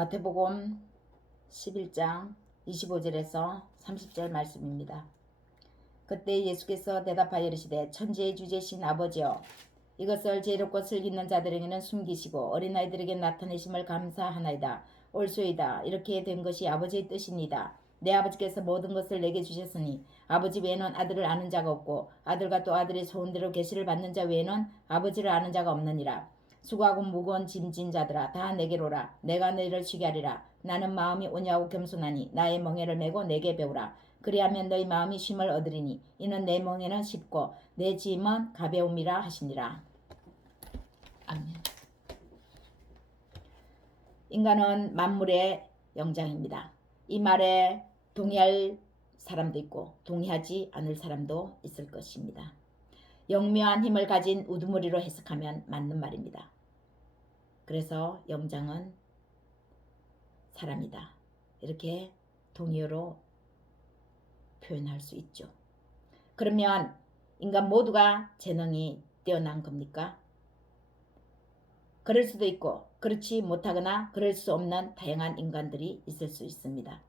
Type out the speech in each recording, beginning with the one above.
마태복음 11장 25절에서 30절 말씀입니다. 그때 예수께서 대답하여 이르시되 천지의 주제신 아버지여, 이것을 지혜롭고 슬기있는 자들에게는 숨기시고 어린아이들에게 나타내심을 감사하나이다. 옳소이다. 이렇게 된 것이 아버지의 뜻이니이다. 내 아버지께서 모든 것을 내게 주셨으니 아버지 외에는 아들을 아는 자가 없고 아들과 또 아들의 소원대로 계시를 받는 자 외에는 아버지를 아는 자가 없느니라. 수고하고 무거운 짐진 자들아 다 내게로라. 내가 너희를 쉬게 하리라. 나는 마음이 온유하고 겸손하니 나의 멍에를 메고 내게 배우라. 그리하면 너희 마음이 쉼을 얻으리니 이는 내 멍에는 쉽고 내 짐은 가벼움이라 하시니라. 아멘. 인간은 만물의 영장입니다. 이 말에 동의할 사람도 있고 동의하지 않을 사람도 있을 것입니다. 영묘한 힘을 가진 우두머리로 해석하면 맞는 말입니다. 그래서 영장은 사람이다. 이렇게 동의어로 표현할 수 있죠. 그러면 인간 모두가 재능이 뛰어난 겁니까? 그럴 수도 있고 그렇지 못하거나 그럴 수 없는 다양한 인간들이 있을 수 있습니다.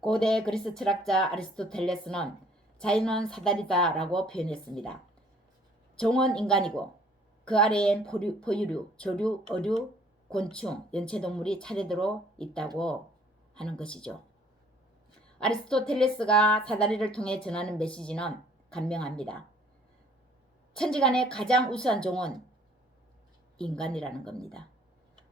고대 그리스 철학자 아리스토텔레스는 자연은 사다리다 라고 표현했습니다. 종은 인간이고 그 아래엔 포유류, 조류, 어류, 곤충, 연체동물이 차례대로 있다고 하는 것이죠. 아리스토텔레스가 사다리를 통해 전하는 메시지는 간명합니다. 천지간의 가장 우수한 종은 인간이라는 겁니다.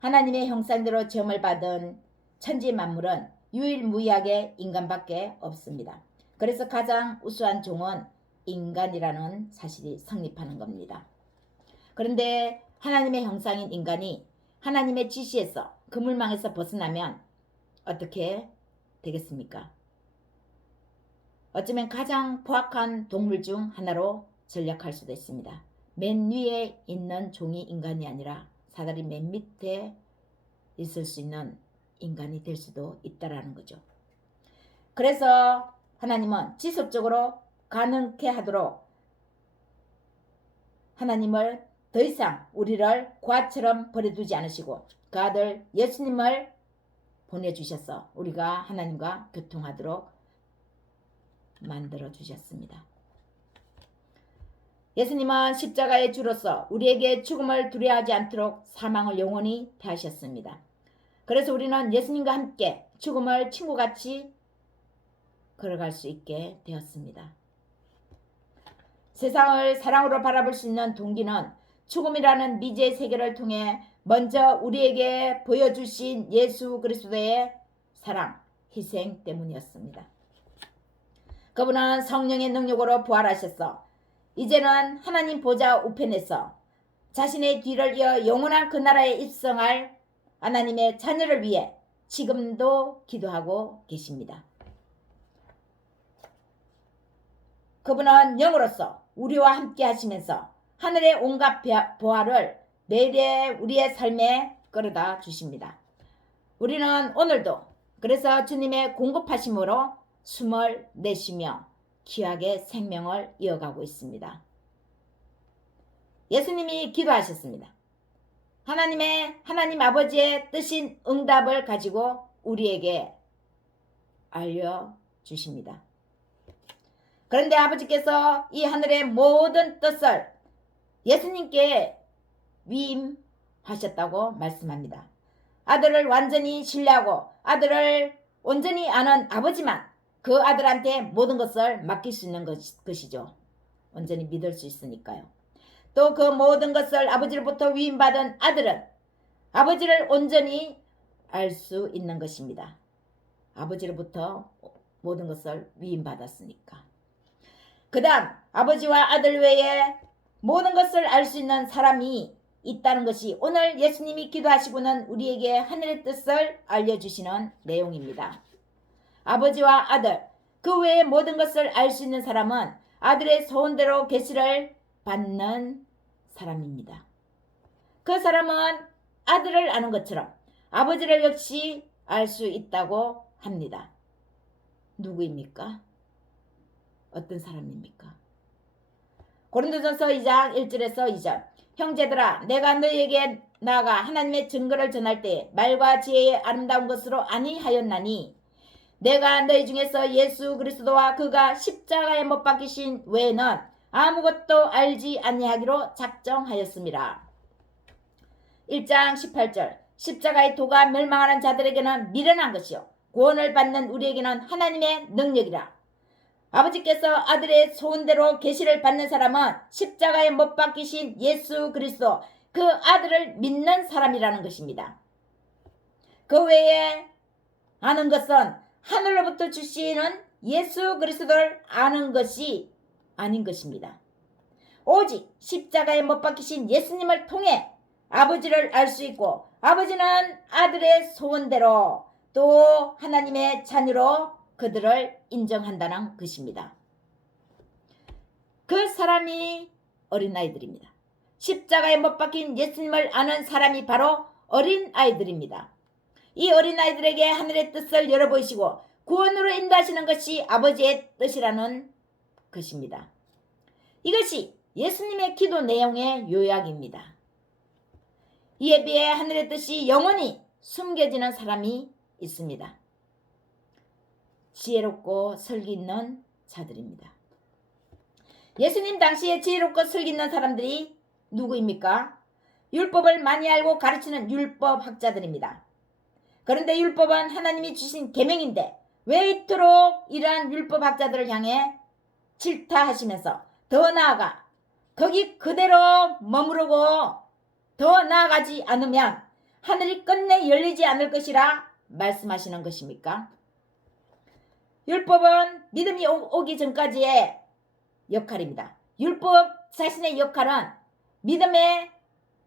하나님의 형상대로 지음을 받은 천지 만물은 유일무이하게 인간밖에 없습니다. 그래서 가장 우수한 종은 인간이라는 사실이 성립하는 겁니다. 그런데 하나님의 형상인 인간이 하나님의 지시에서 그물망에서 벗어나면 어떻게 되겠습니까? 어쩌면 가장 포악한 동물 중 하나로 전락할 수도 있습니다. 맨 위에 있는 종이 인간이 아니라 사다리 맨 밑에 있을 수 있는 인간이 될 수도 있다라는 거죠. 그래서 하나님은 지속적으로 가능케 하도록 하나님을 더 이상 우리를 과처럼 버려두지 않으시고 그 아들 예수님을 보내주셔서 우리가 하나님과 교통하도록 만들어 주셨습니다. 예수님은 십자가의 주로서 우리에게 죽음을 두려워하지 않도록 사망을 영원히 패하셨습니다. 그래서 우리는 예수님과 함께 죽음을 친구같이 걸어갈 수 있게 되었습니다. 세상을 사랑으로 바라볼 수 있는 동기는 죽음이라는 미지의 세계를 통해 먼저 우리에게 보여주신 예수 그리스도의 사랑, 희생 때문이었습니다. 그분은 성령의 능력으로 부활하셔서 이제는 하나님 보좌 우편에서 자신의 뒤를 이어 영원한 그 나라에 입성할 하나님의 자녀를 위해 지금도 기도하고 계십니다. 그분은 영으로서 우리와 함께 하시면서 하늘의 온갖 보화를 매일의 우리의 삶에 끌어다 주십니다. 우리는 오늘도 그래서 주님의 공급하심으로 숨을 내쉬며 귀하게 생명을 이어가고 있습니다. 예수님이 기도하셨습니다. 하나님 아버지의 뜻인 응답을 가지고 우리에게 알려주십니다. 그런데 아버지께서 이 하늘의 모든 뜻을 예수님께 위임하셨다고 말씀합니다. 아들을 완전히 신뢰하고 아들을 온전히 아는 아버지만 그 아들한테 모든 것을 맡길 수 있는 것이죠. 온전히 믿을 수 있으니까요. 또 그 모든 것을 아버지로부터 위임받은 아들은 아버지를 온전히 알 수 있는 것입니다. 아버지로부터 모든 것을 위임받았으니까. 그 다음 아버지와 아들 외에 모든 것을 알 수 있는 사람이 있다는 것이 오늘 예수님이 기도하시고는 우리에게 하늘의 뜻을 알려주시는 내용입니다. 아버지와 아들, 그 외에 모든 것을 알 수 있는 사람은 아들의 소원대로 계시를 받는 사람입니다. 그 사람은 아들을 아는 것처럼 아버지를 역시 알 수 있다고 합니다. 누구입니까? 어떤 사람입니까? 고린도전서 2장 1절에서 2절 형제들아 내가 너희에게 나아가 하나님의 증거를 전할 때 말과 지혜의 아름다운 것으로 아니하였나니 내가 너희 중에서 예수 그리스도와 그가 십자가에 못 박히신 외에는 아무것도 알지 아니하기로 작정하였습니다. 1장 18절 십자가의 도가 멸망하는 자들에게는 미련한 것이요 구원을 받는 우리에게는 하나님의 능력이라. 아버지께서 아들의 소원대로 계시를 받는 사람은 십자가에 못 박히신 예수 그리스도 그 아들을 믿는 사람이라는 것입니다. 그 외에 아는 것은 하늘로부터 주시는 예수 그리스도를 아는 것이 아닌 것입니다. 오직 십자가에 못 박히신 예수님을 통해 아버지를 알 수 있고 아버지는 아들의 소원대로 또 하나님의 자녀로 그들을 인정한다는 것입니다. 그 사람이 어린아이들입니다. 십자가에 못 박힌 예수님을 아는 사람이 바로 어린아이들입니다. 이 어린아이들에게 하늘의 뜻을 열어보이시고 구원으로 인도하시는 것이 아버지의 뜻이라는 것입니다. 이것이 예수님의 기도 내용의 요약입니다. 이에 비해 하늘의 뜻이 영원히 숨겨지는 사람이 있습니다. 지혜롭고 설기 있는 자들입니다. 예수님 당시에 지혜롭고 설기 있는 사람들이 누구입니까? 율법을 많이 알고 가르치는 율법학자들입니다. 그런데 율법은 하나님이 주신 계명인데 왜 이토록 이러한 율법학자들을 향해 질타하시면서 더 나아가 거기 그대로 머무르고 더 나아가지 않으면 하늘이 끝내 열리지 않을 것이라 말씀하시는 것입니까? 율법은 믿음이 오기 전까지의 역할입니다. 율법 자신의 역할은 믿음의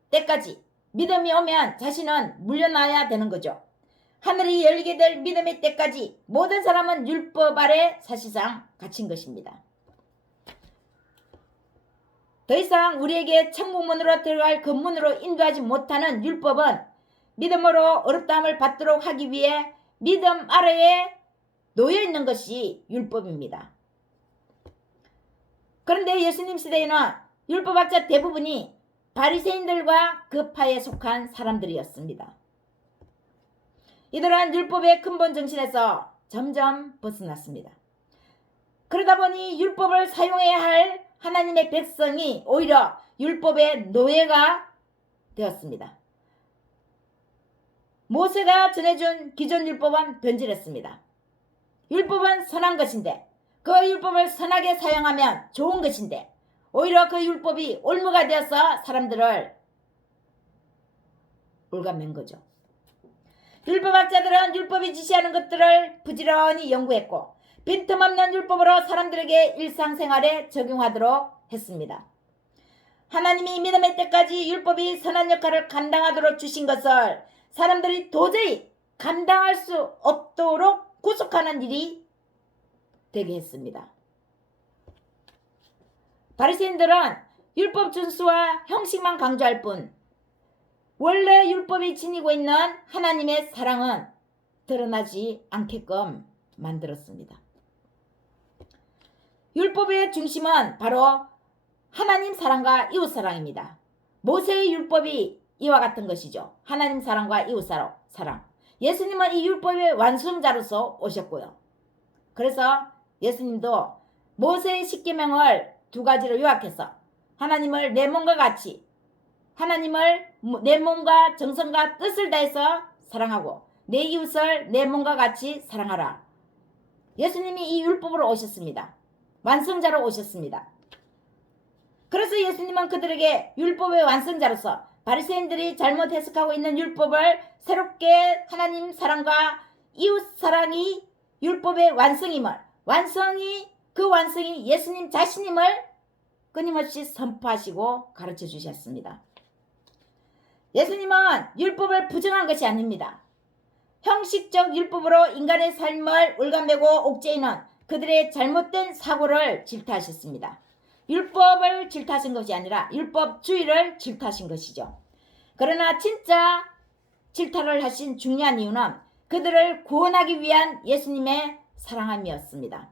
때까지 믿음이 오면 자신은 물려나야 되는 거죠. 하늘이 열리게 될 믿음의 때까지 모든 사람은 율법 아래 사실상 갇힌 것입니다. 더 이상 우리에게 천국문으로 들어갈 그 문으로 인도하지 못하는 율법은 믿음으로 어렵다함을 받도록 하기 위해 믿음 아래에 놓여있는 것이 율법입니다. 그런데 예수님 시대에는 율법학자 대부분이 바리새인들과 그 파에 속한 사람들이었습니다. 이들은 율법의 근본 정신에서 점점 벗어났습니다. 그러다 보니 율법을 사용해야 할 하나님의 백성이 오히려 율법의 노예가 되었습니다. 모세가 전해준 기존 율법은 변질했습니다. 율법은 선한 것인데 그 율법을 선하게 사용하면 좋은 것인데 오히려 그 율법이 올무가 되어서 사람들을 올가맨 거죠. 율법학자들은 율법이 지시하는 것들을 부지런히 연구했고 빈틈없는 율법으로 사람들에게 일상생활에 적용하도록 했습니다. 하나님이 믿음의 때까지 율법이 선한 역할을 감당하도록 주신 것을 사람들이 도저히 감당할 수 없도록 구속하는 일이 되게 했습니다. 바리새인들은 율법 준수와 형식만 강조할 뿐 원래 율법이 지니고 있는 하나님의 사랑은 드러나지 않게끔 만들었습니다. 율법의 중심은 바로 하나님 사랑과 이웃 사랑입니다. 모세의 율법이 이와 같은 것이죠. 하나님 사랑과 이웃 사랑. 예수님은 이 율법의 완성자로서 오셨고요. 그래서 예수님도 모세의 십계명을 두 가지로 요약해서 하나님을 내 몸과 같이 하나님을 내 몸과 정성과 뜻을 다해서 사랑하고 내 이웃을 내 몸과 같이 사랑하라. 예수님이 이 율법으로 오셨습니다. 완성자로 오셨습니다. 그래서 예수님은 그들에게 율법의 완성자로서 바리새인들이 잘못 해석하고 있는 율법을 새롭게 하나님 사랑과 이웃 사랑이 율법의 완성임을 그 완성이 예수님 자신임을 끊임없이 선포하시고 가르쳐 주셨습니다. 예수님은 율법을 부정한 것이 아닙니다. 형식적 율법으로 인간의 삶을 올가매고 옥죄이는 그들의 잘못된 사고를 질타하셨습니다. 율법을 질타하신 것이 아니라 율법주의를 질타하신 것이죠. 그러나 진짜 질타를 하신 중요한 이유는 그들을 구원하기 위한 예수님의 사랑함이었습니다.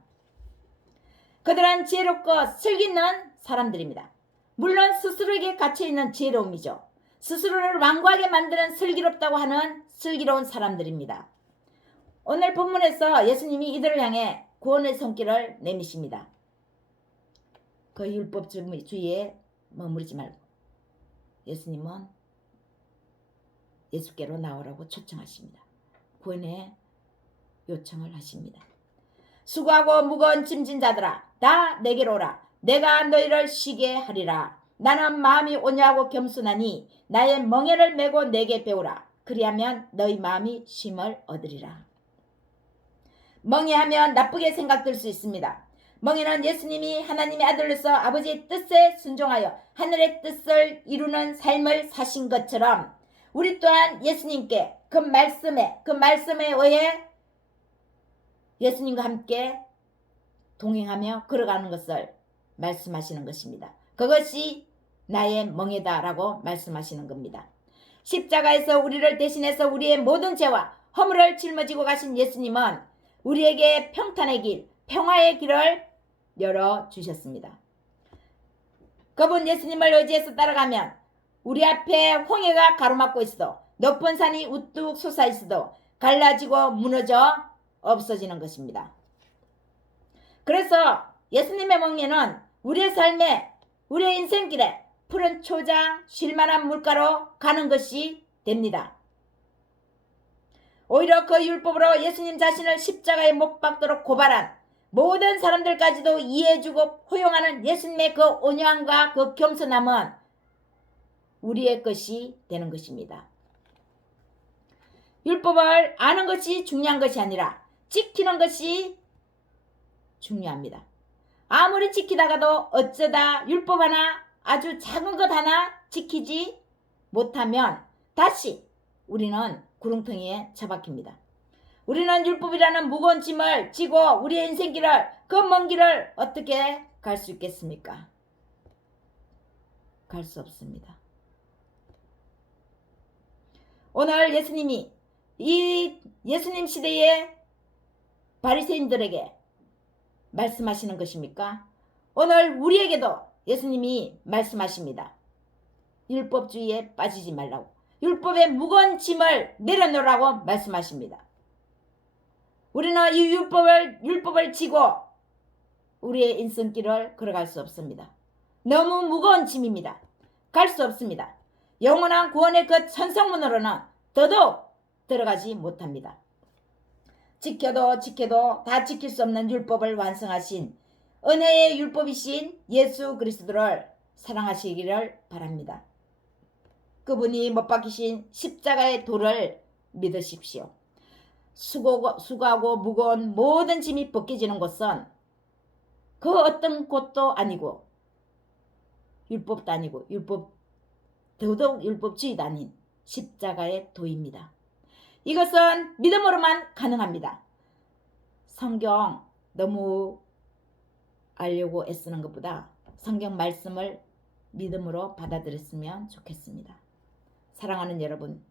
그들은 지혜롭고 슬기 있는 사람들입니다. 물론 스스로에게 갇혀있는 지혜로움이죠. 스스로를 완고하게 만드는 슬기롭다고 하는 슬기로운 사람들입니다. 오늘 본문에서 예수님이 이들을 향해 구원의 손길을 내미십니다. 그 율법주의에 머무르지 말고 예수님은 예수께로 나오라고 초청하십니다. 구원의 요청을 하십니다. 수고하고 무거운 짐진 자들아 다 내게로 오라. 내가 너희를 쉬게 하리라. 나는 마음이 온유하고 겸손하니 나의 멍에를 메고 내게 배우라. 그리하면 너희 마음이 쉼을 얻으리라. 멍에하면 나쁘게 생각될 수 있습니다. 멍에는 예수님이 하나님의 아들로서 아버지의 뜻에 순종하여 하늘의 뜻을 이루는 삶을 사신 것처럼 우리 또한 예수님께 그 말씀에 의해 예수님과 함께 동행하며 걸어가는 것을 말씀하시는 것입니다. 그것이 나의 멍에다라고 말씀하시는 겁니다. 십자가에서 우리를 대신해서 우리의 모든 죄와 허물을 짊어지고 가신 예수님은 우리에게 평탄의 길, 평화의 길을 열어주셨습니다. 그분 예수님을 의지해서 따라가면 우리 앞에 홍해가 가로막고 있어도 높은 산이 우뚝 솟아 있어도 갈라지고 무너져 없어지는 것입니다. 그래서 예수님의 멍에는 우리의 삶에 우리의 인생길에 푸른 초장 쉴만한 물가로 가는 것이 됩니다. 오히려 그 율법으로 예수님 자신을 십자가에 못 박도록 고발한 모든 사람들까지도 이해해주고 포용하는 예수님의 그 온유함과 그 겸손함은 우리의 것이 되는 것입니다. 율법을 아는 것이 중요한 것이 아니라 지키는 것이 중요합니다. 아무리 지키다가도 어쩌다 율법 하나 아주 작은 것 하나 지키지 못하면 다시 우리는 구렁텅이에 처박힙니다. 우리는 율법이라는 무거운 짐을 지고 우리의 인생길을 그 먼 길을 어떻게 갈 수 있겠습니까? 갈 수 없습니다. 오늘 예수님이 이 예수님 시대의 바리새인들에게 말씀하시는 것입니까? 오늘 우리에게도 예수님이 말씀하십니다. 율법주의에 빠지지 말라고, 율법의 무거운 짐을 내려놓으라고 말씀하십니다. 우리는 이 율법을 지고 우리의 인생길을 걸어갈 수 없습니다. 너무 무거운 짐입니다. 갈 수 없습니다. 영원한 구원의 그 천성문으로는 더더욱 들어가지 못합니다. 지켜도 다 지킬 수 없는 율법을 완성하신 은혜의 율법이신 예수 그리스도를 사랑하시기를 바랍니다. 그분이 못 박히신 십자가의 도를 믿으십시오. 수고하고 무거운 모든 짐이 벗겨지는 것은 그 어떤 곳도 아니고 율법도 아니고 더더욱 율법주의도 아닌 십자가의 도입니다. 이것은 믿음으로만 가능합니다. 성경 너무 알려고 애쓰는 것보다 성경 말씀을 믿음으로 받아들였으면 좋겠습니다. 사랑하는 여러분,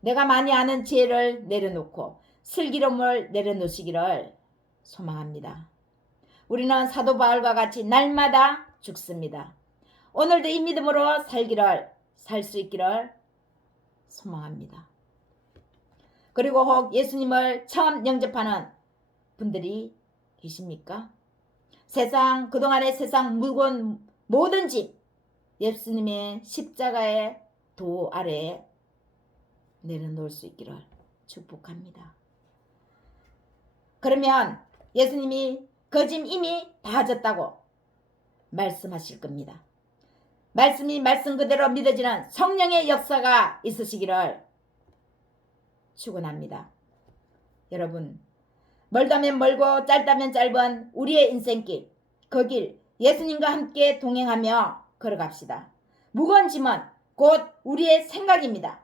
내가 많이 아는 지혜를 내려놓고 슬기로움을 내려놓으시기를 소망합니다. 우리는 사도 바울과 같이 날마다 죽습니다. 오늘도 이 믿음으로 살 수 있기를 소망합니다. 그리고 혹 예수님을 처음 영접하는 분들이 계십니까? 그동안의 세상 무거운 모든 짐 예수님의 십자가의 도 아래에 내려놓을 수 있기를 축복합니다. 그러면 예수님이 그 짐 이미 다 졌다고 말씀하실 겁니다. 말씀이 말씀 그대로 믿어지는 성령의 역사가 있으시기를 축원합니다. 여러분, 멀다면 멀고 짧다면 짧은 우리의 인생길, 그 길 예수님과 함께 동행하며 걸어갑시다. 무거운 짐은 곧 우리의 생각입니다.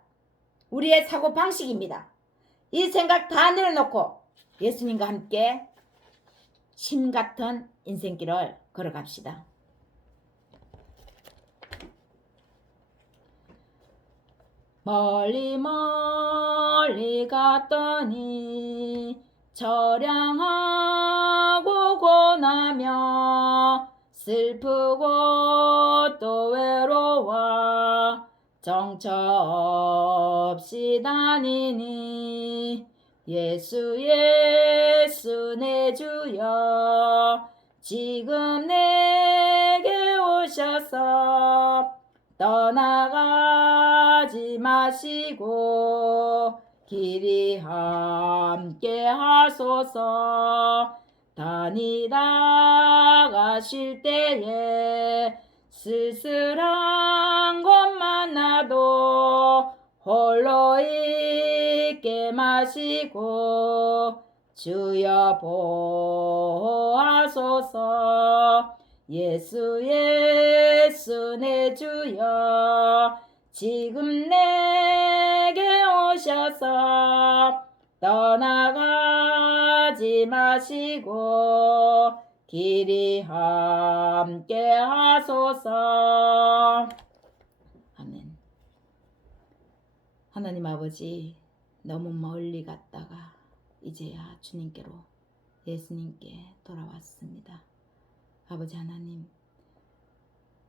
우리의 사고방식입니다. 이 생각 다 내려놓고 예수님과 함께 심 같은 인생길을 걸어갑시다. 멀리 갔더니 처량하고 고나며 슬프고 또 외로워 정처 없이 다니니 예수 예수 내 주여 지금 내게 오셔서 떠나가지 마시고 길이 함께 하소서. 다니다 가실 때에 쓸쓸한 것만 나도 홀로 있게 마시고 주여 보호하소서. 예수 예수 내 주여 지금 내게 오셔서 떠나가지 마시고 길이 함께 하소서. 아멘. 하나님 아버지, 너무 멀리 갔다가 이제야 주님께로 예수님께 돌아왔습니다. 아버지 하나님,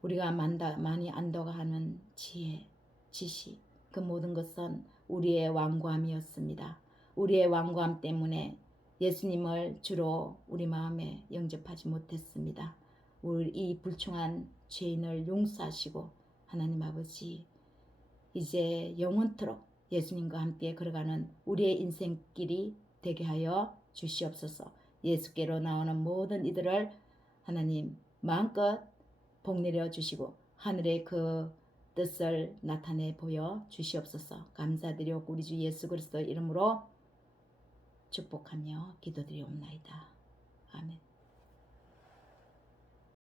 우리가 많이 안도가하는 지혜, 지식, 그 모든 것은 우리의 완고함이었습니다. 우리의 완고함 때문에 예수님을 주로 우리 마음에 영접하지 못했습니다. 우리 이 불충한 죄인을 용서하시고 하나님 아버지, 이제 영원토록 예수님과 함께 걸어가는 우리의 인생길이 되게 하여 주시옵소서. 예수께로 나오는 모든 이들을 하나님 마음껏 복 내려 주시고 하늘의 그 뜻을 나타내 보여 주시옵소서. 감사드리옵고 우리 주 예수 그리스도 이름으로 축복하며 기도드리옵나이다. 아멘.